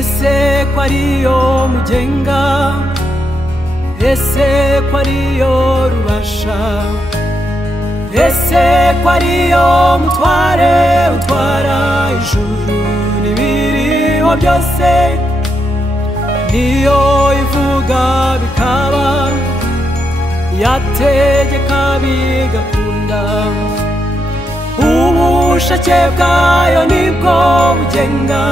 ese ko ariyo mugenga, ese ko ariyo rubasha, ese ko ariyo mutware utwara ijuru n'ibiriho byose, niyo ivuga bikaba, yategeka bigakunda, ubushake bwayo nibwo bugenga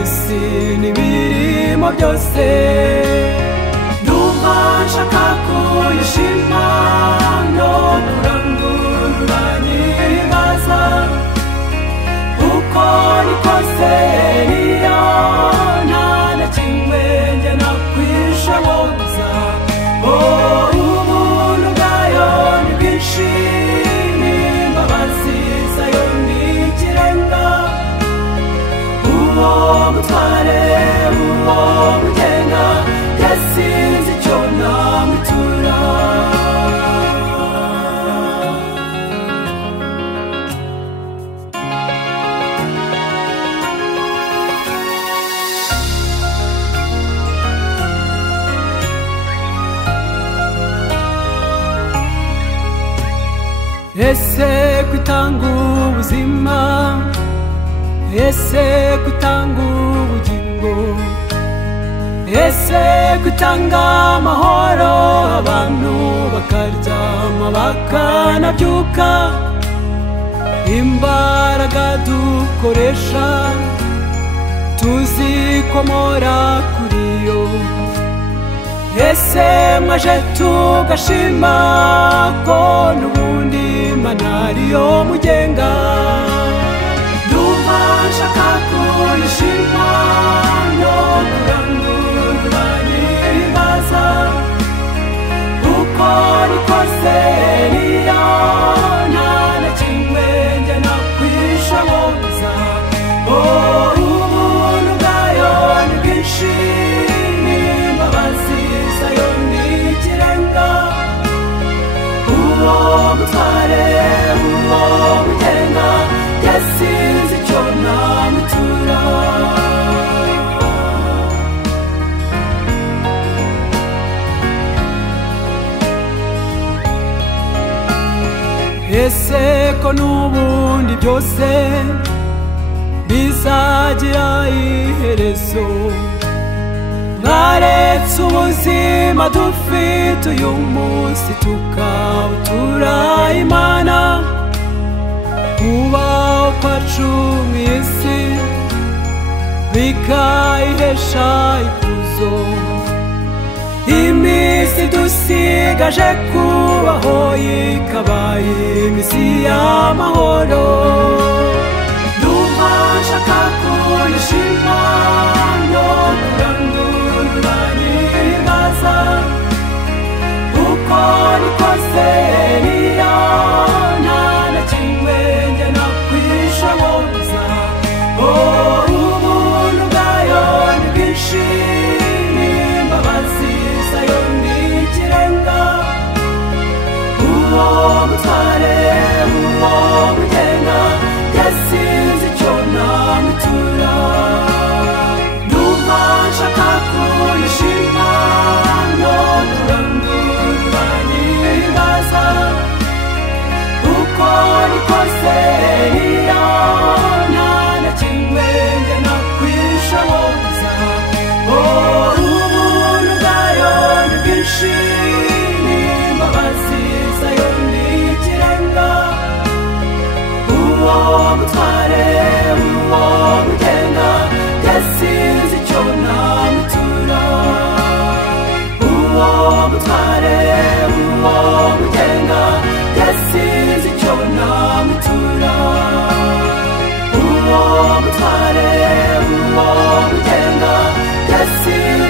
isi n'ibirimo byose. Ndumva nshaka kuyishima no kurangurura nyiribaza, uko nikose niyo nta na kimwe njye nakwishoboza. Ubuntu bwayo ni bwinshi n'imbabazi zayo ni ikirenga, uwo mutware uwo mugenga yasinze icyo namwitura. Ese kutanga ubuzima, ese kutanga ubugingo, ese kutanga amahoro, abantu bakaryama bakanabyuka, imbaraga dukoresha tuzikomora kuri yo. Ese mwaje tugashima ko n'ubundi Imana ariyo mugenga. Ndumva nshaka kuyishima no kurangurura nyiribaza, uko nikose niyo nta na kimwe njye nakwishoboza. Ubuntu bwayo ni bwinshi n'imbabazi zayo ni ikirenga, uwo mutware uwo mugenga yasinze icyo namwitura. Ese ko n'ubundi byose bizagira iherezo, mwaretse ubuzima dufite uyu munsi tukawutura Imana, kubaho kwacu mu isi bikayihesha ikuzo, iminsi dusigaje kubaho ikaba iminsi y'amahoro. Ndumva nshaka kuyishima no kurangurura nyiribaza, uko nikose niyo nta na kimwe njye nakwishoboza. Ubuntu bwayo ni bwinshi n'imbabazi zayo ni ikirenga, uwo mutware uwo mugenga yasinze icyo namwitura. Ndumva nshaka kuyishima no kurangurura nyiribaza, uko nikose niyo nta na kimwe njye nakwishoboza. Ubuntu bwayo ni bwinshi n'imbabazi zayo ni ikirenga, uwo mutware uwo mugenga yasinze icyo namwitura. Uwo mutware uwo mugenga yasinze icyo namwitura. Uwo mutware uwo mugenga yasinze